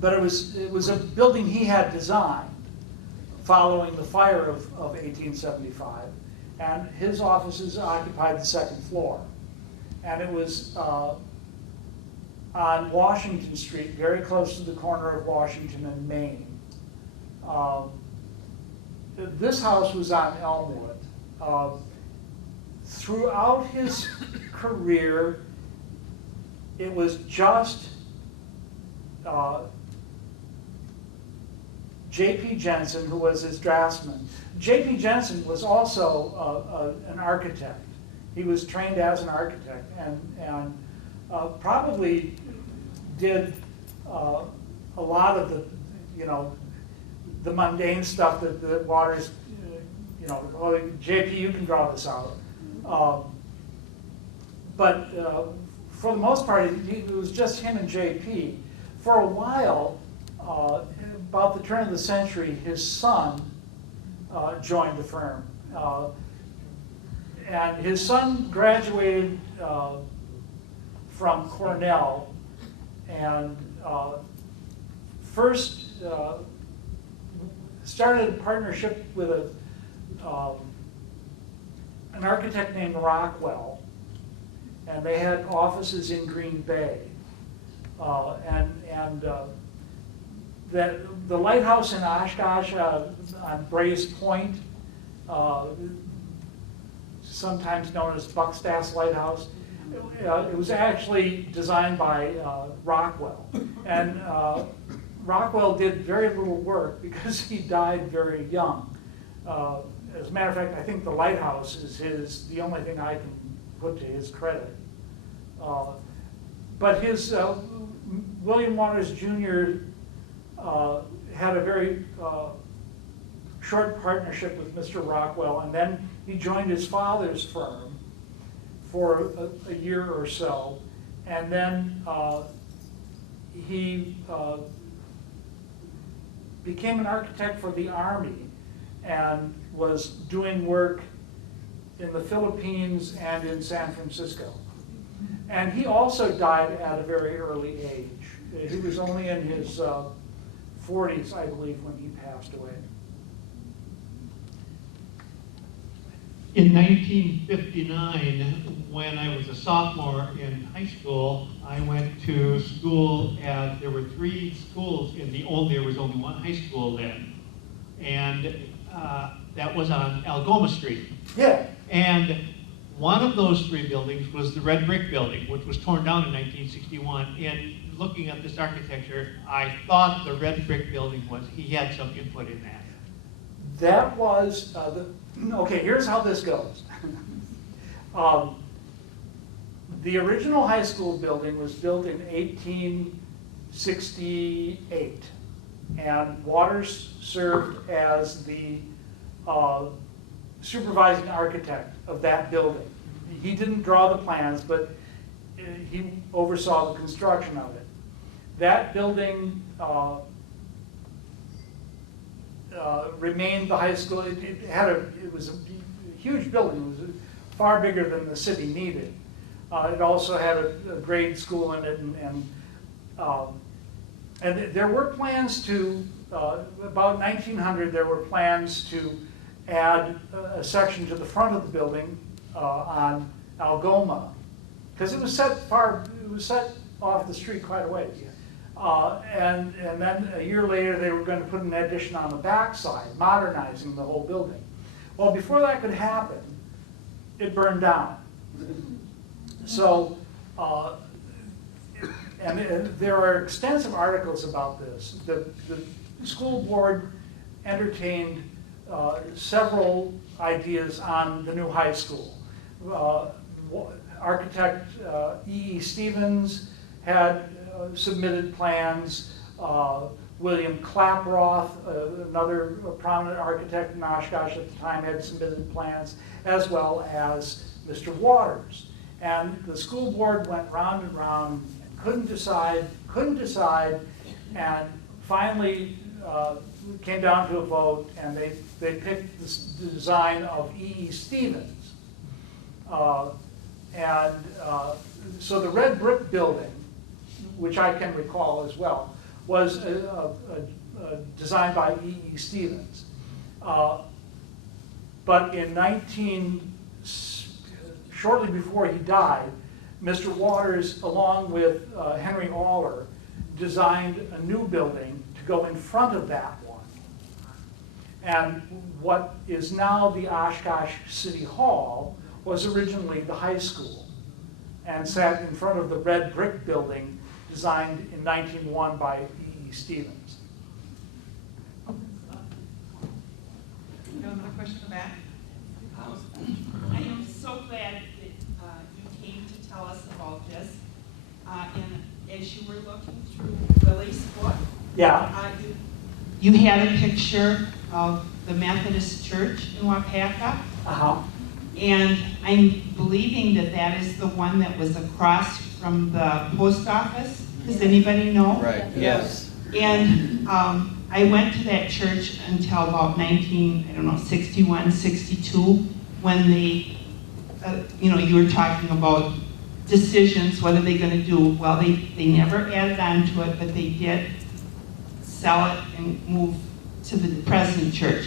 But it was a building he had designed following the fire of 1875. And his offices occupied the second floor. And it was on Washington Street, very close to the corner of Washington and Main. This house was on Elmwood. Throughout his career, it was just J.P. Jensen, who was his draftsman. J.P. Jensen was also an architect. He was trained as an architect and probably did a lot of the, the mundane stuff that Waters, well, JP, you can draw this out. But for the most part, it was just him and JP. For a while, about the turn of the century, his son joined the firm. And his son graduated from Cornell and first started a partnership with an architect named Rockwell, and they had offices in Green Bay. The lighthouse in Oshkosh on Bray's Point, sometimes known as Buckstaff's Lighthouse, it was actually designed by Rockwell. And Rockwell did very little work because he died very young. As a matter of fact, I think the lighthouse is the only thing I can put to his credit. But his William Waters Jr. Had a very short partnership with Mr. Rockwell, and then he joined his father's firm for a year or so, and then he became an architect for the Army and was doing work in the Philippines and in San Francisco. And he also died at a very early age. He was only in his 40s, I believe, when he passed away. In 1959, when I was a sophomore in high school, I went to school at, there were 3 schools there was only one high school then. And that was on Algoma Street. Yeah. And one of those 3 buildings was the red brick building, which was torn down in 1961. And looking at this architecture, I thought the red brick building he had some input in that. That was, okay, here's how this goes. The original high school building was built in 1868, and Waters served as the supervising architect of that building. He didn't draw the plans, but he oversaw the construction of it. That building remained the high school. It was a huge building. It was far bigger than the city needed. It also had a grade school in it, and there were plans to, about 1900, there were plans to add a section to the front of the building on Algoma, because it was set off the street quite a ways. And then a year later, they were going to put an addition on the back side, modernizing the whole building. Well, before that could happen, it burned down. So, and there are extensive articles about this. The school board entertained several ideas on the new high school. Architect E.E. Stevens had submitted plans. William Klaproth, another prominent architect in Oshkosh at the time, had submitted plans, as well as Mr. Waters. And the school board went round and round, couldn't decide, and finally came down to a vote, and they picked the design of E.E. Stevens. So the red brick building, which I can recall as well, was designed by E.E. Stevens. But shortly before he died, Mr. Waters, along with Henry Aller, designed a new building to go in front of that one. And what is now the Oshkosh City Hall was originally the high school, and sat in front of the red brick building designed in 1901 by E.E. Stevens. You have another question in the back? I am so glad that you came to tell us about this. And as you were looking through Willie's book, Yeah. You had a picture of the Methodist Church in Waupaca. Uh-huh. And I'm believing that that is the one that was across from the post office. Does anybody know? Right, yes. And I went to that church until about 61, 62, when they, you were talking about decisions, what are they going to do? Well, they never added on to it, but they did sell it and move to the present church.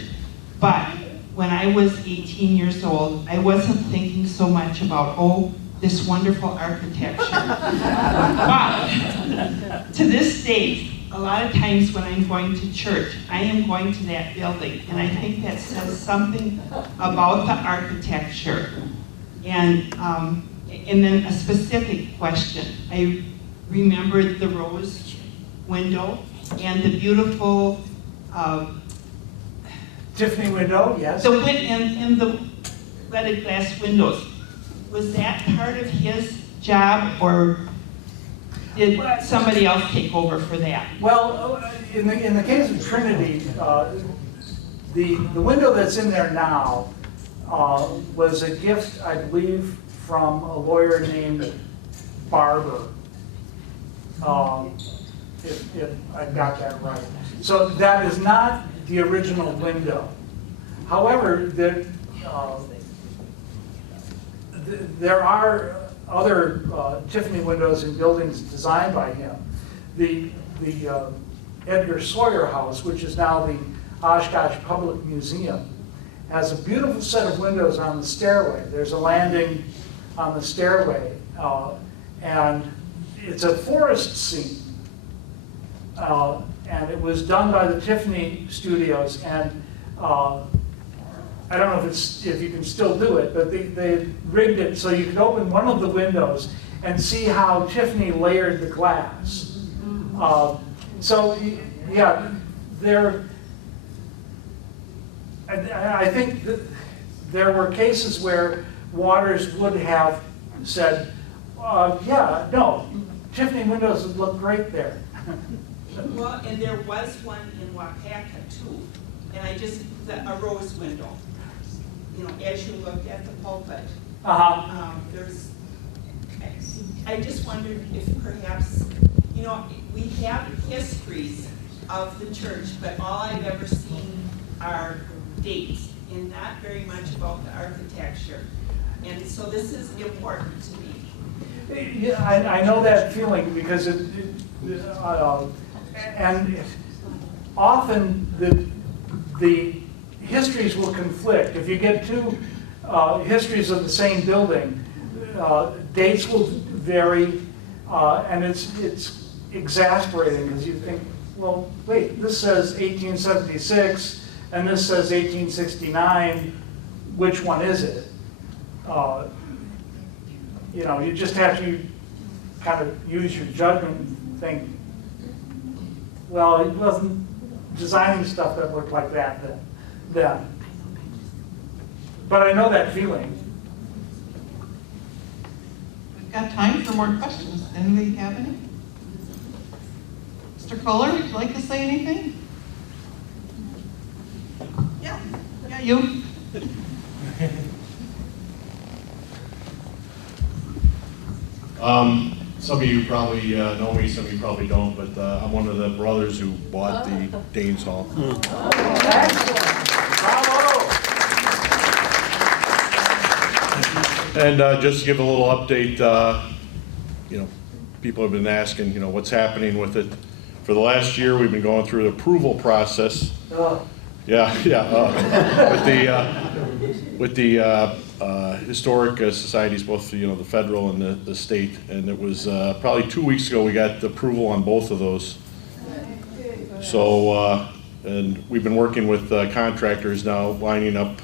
But when I was 18 years old, I wasn't thinking so much about, this wonderful architecture. But to this day, a lot of times when I'm going to church, I am going to that building, and I think that says something about the architecture. And then a specific question. I remembered the rose window and the beautiful Tiffany window, yes. And the leaded glass windows. Was that part of his job, or did somebody else take over for that? Well, in the case of Trinity, the window that's in there now was a gift, I believe, from a lawyer named Barber. if I've got that right. So that is not the original window. However, there are other Tiffany windows in buildings designed by him. The Edgar Sawyer House, which is now the Oshkosh Public Museum, has a beautiful set of windows on the stairway. There's a landing on the stairway, and it's a forest scene. And it was done by the Tiffany Studios, and I don't know if you can still do it, but they rigged it so you could open one of the windows and see how Tiffany layered the glass. So yeah, I think that there were cases where Waters would have said, yeah, no, Tiffany windows would look great there. Well, and there was one in Waupaca too, and a rose window. You know, as you looked at the pulpit, I just wondered if perhaps, you know, we have histories of the church, but all I've ever seen are dates and not very much about the architecture. And so this is important to me. Yeah, I know that feeling because and often the histories will conflict. If you get two histories of the same building, dates will vary, and it's exasperating because you think, well, wait, this says 1876 and this says 1869. Which one is it? You know, you just have to kind of use your judgment and think, well, he wasn't designing stuff that looked like that then. But I know that feeling. We've got time for more questions. Anybody have any? Mr. Kohler, would you like to say anything? Yeah, you. Some of you probably know me, some of you probably don't, but I'm one of the brothers who bought the Danes Hall. And just to give a little update, you know, people have been asking, you know, what's happening with it. For the last year, we've been going through the approval process. With the historic societies, both the federal and the state, and it was probably 2 weeks ago we got the approval on both of those. So, and we've been working with contractors now, lining up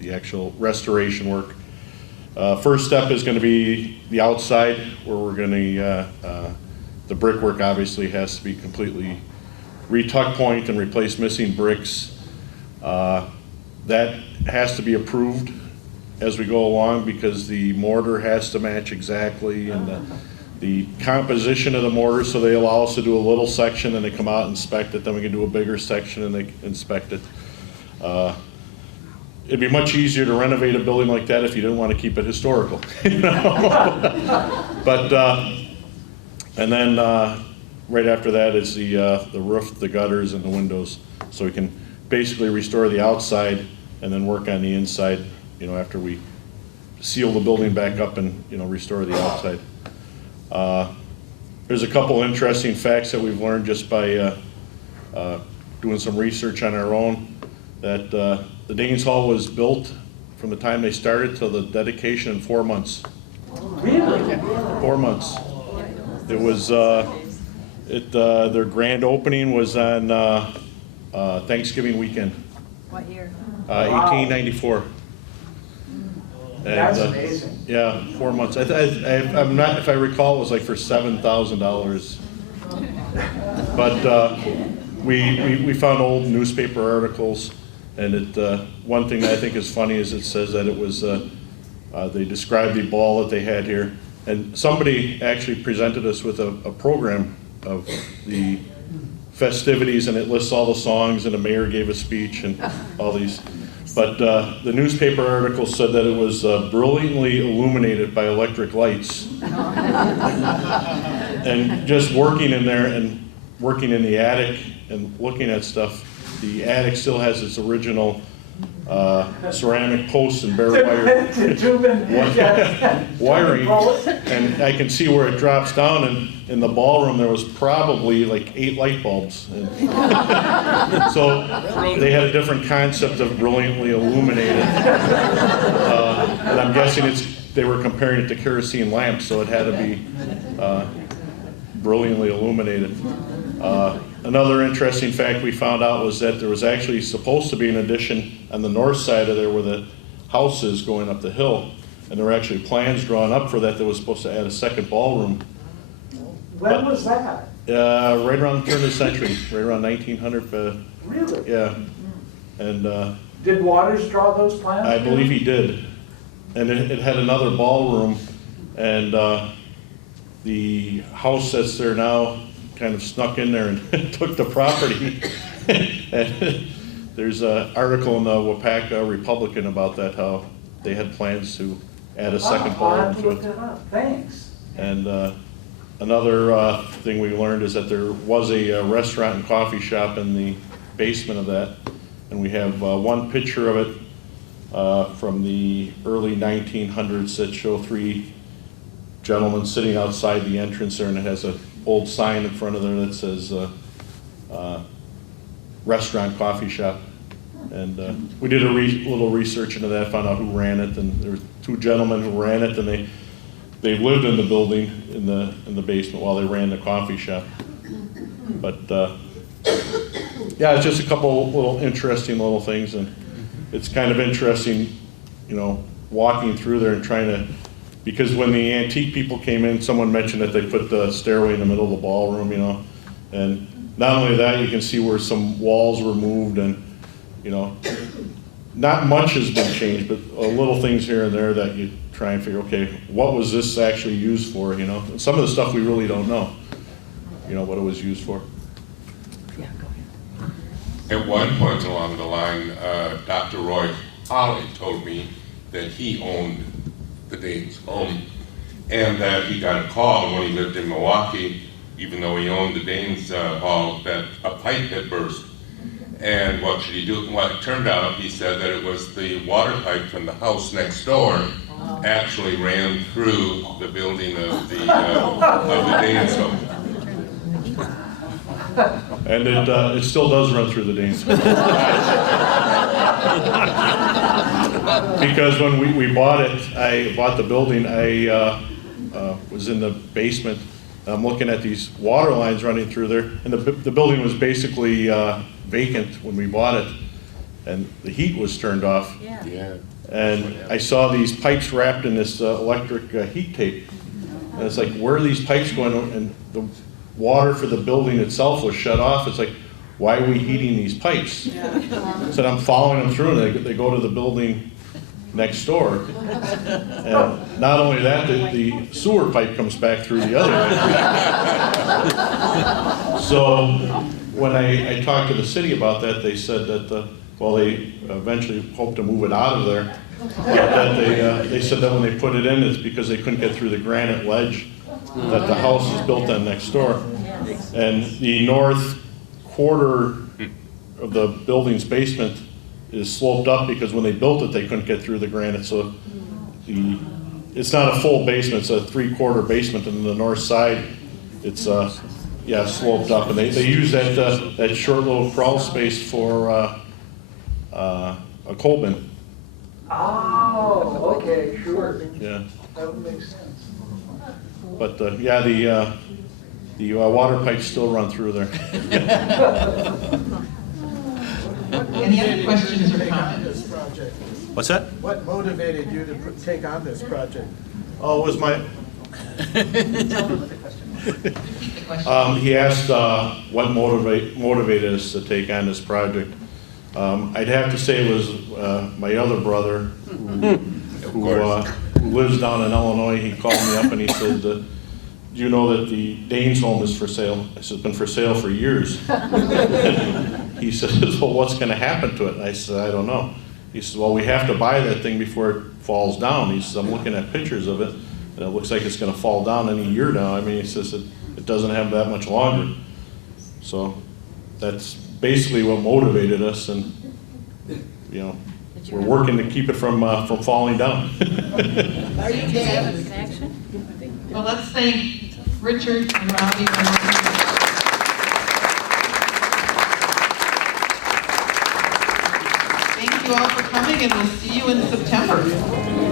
the actual restoration work. First step is going to be the outside, where we're going to the brickwork obviously has to be completely re-tuck point and replace missing bricks. That has to be approved as we go along because the mortar has to match exactly, and the composition of the mortar, so they allow us to do a little section and they come out and inspect it, then we can do a bigger section and they inspect it. It'd be much easier to renovate a building like that if you didn't want to keep it historical. But and then right after that is the roof, the gutters, and the windows, so we can basically restore the outside and then work on the inside, after we seal the building back up and, restore the outside. There's a couple interesting facts that we've learned just by doing some research on our own, that the Danes Hall was built from the time they started till the dedication in 4 months. Really? 4 months. It was, their grand opening was on Thanksgiving weekend. What year? 1894. That's And, amazing. Yeah, 4 months. I'm not, if I recall, it was like for $7,000. But we found old newspaper articles, and one thing that I think is funny is it says that it was, they described the ball that they had here, and somebody actually presented us with a program of the festivities, and it lists all the songs, and the mayor gave a speech and all these. But the newspaper article said that it was brilliantly illuminated by electric lights. And just working in there and working in the attic and looking at stuff, the attic still has its original ceramic posts and bare wire wiring, and I can see where it drops down. And in the ballroom, there was probably like 8 light bulbs. And so they had a different concept of brilliantly illuminated, and I'm guessing they were comparing it to kerosene lamps, so it had to be brilliantly illuminated. Another interesting fact we found out was that there was actually supposed to be an addition on the north side of there where the house is going up the hill, and there were actually plans drawn up for that was supposed to add a second ballroom. When was that? Right around the turn of the century, right around 1900. Really? Yeah. And Did Waters draw those plans? I believe he did. And it had another ballroom, and the house that's there now kind of snuck in there and took the property. And there's an article in the Waupaca Republican about that, how they had plans to add a second ballroom to it. Thanks. And another thing we learned is that there was a restaurant and coffee shop in the basement of that, and we have one picture of it from the early 1900s that show 3 gentlemen sitting outside the entrance there, and it has an old sign in front of there that says restaurant, coffee shop. And we did a little research into that, found out who ran it, and there were 2 gentlemen who ran it, and they lived in the building in the basement while they ran the coffee shop. But yeah, it's just a couple little interesting little things, and it's kind of interesting, you know, walking through there and trying to, because when the antique people came in, someone mentioned that they put the stairway in the middle of the ballroom, you know, and not only that, you can see where some walls were moved, and, you know, not much has been changed, but little things here and there that you try and figure, okay, what was this actually used for, you know? Some of the stuff we really don't know, you know, what it was used for. At one point along the line, Dr. Roy Holly told me that he owned the Danes' home, and that he got a call when he lived in Milwaukee, even though he owned the Danes' hall, that a pipe had burst. And what should he do? Well, it turned out, he said, that it was the water pipe from the house next door actually ran through the building of the Danes' home. And it still does run through the Danes. Because when we bought it, I bought the building, I was in the basement. I'm looking at these water lines running through there, and the building was basically vacant when we bought it, and the heat was turned off. Yeah. And I saw these pipes wrapped in this electric heat tape. And it's like, where are these pipes going? And the water for the building itself was shut off. It's like, why are we heating these pipes? So I'm following them through, and they go to the building next door. And not only that, the sewer pipe comes back through the other way. So when I talked to the city about that, they said that, well, they eventually hope to move it out of there. But that they said that when they put it in, it's because they couldn't get through the granite ledge that the house is built on next door. And the north quarter of the building's basement is sloped up because when they built it, they couldn't get through the granite. So it's not a full basement, it's a 3/4 basement, and the north side, it's sloped up. And they use that short little crawl space for a coal bin. Oh, okay, sure. Yeah. That would make sense. But the water pipes still run through there. Any other questions or comments? What's that? What motivated you to take on this project? Oh, it was my. He asked what motivated us to take on this project. I'd have to say it was my other brother who lives down in Illinois. He called me up and he said, "Do you know that the Danes' home is for sale?" I said, "It's been for sale for years." He says, "Well, what's going to happen to it?" And I said, "I don't know." He says, "Well, we have to buy that thing before it falls down." He says, "I'm looking at pictures of it, and it looks like it's going to fall down any year now." I mean, he says, "It it doesn't have that much longer. So that's basically what motivated us, and you know, we're working to keep it from falling down. Are you having connection? Well, let's thank Richard and Robbie for working. Thank you all for coming, and we'll see you in September.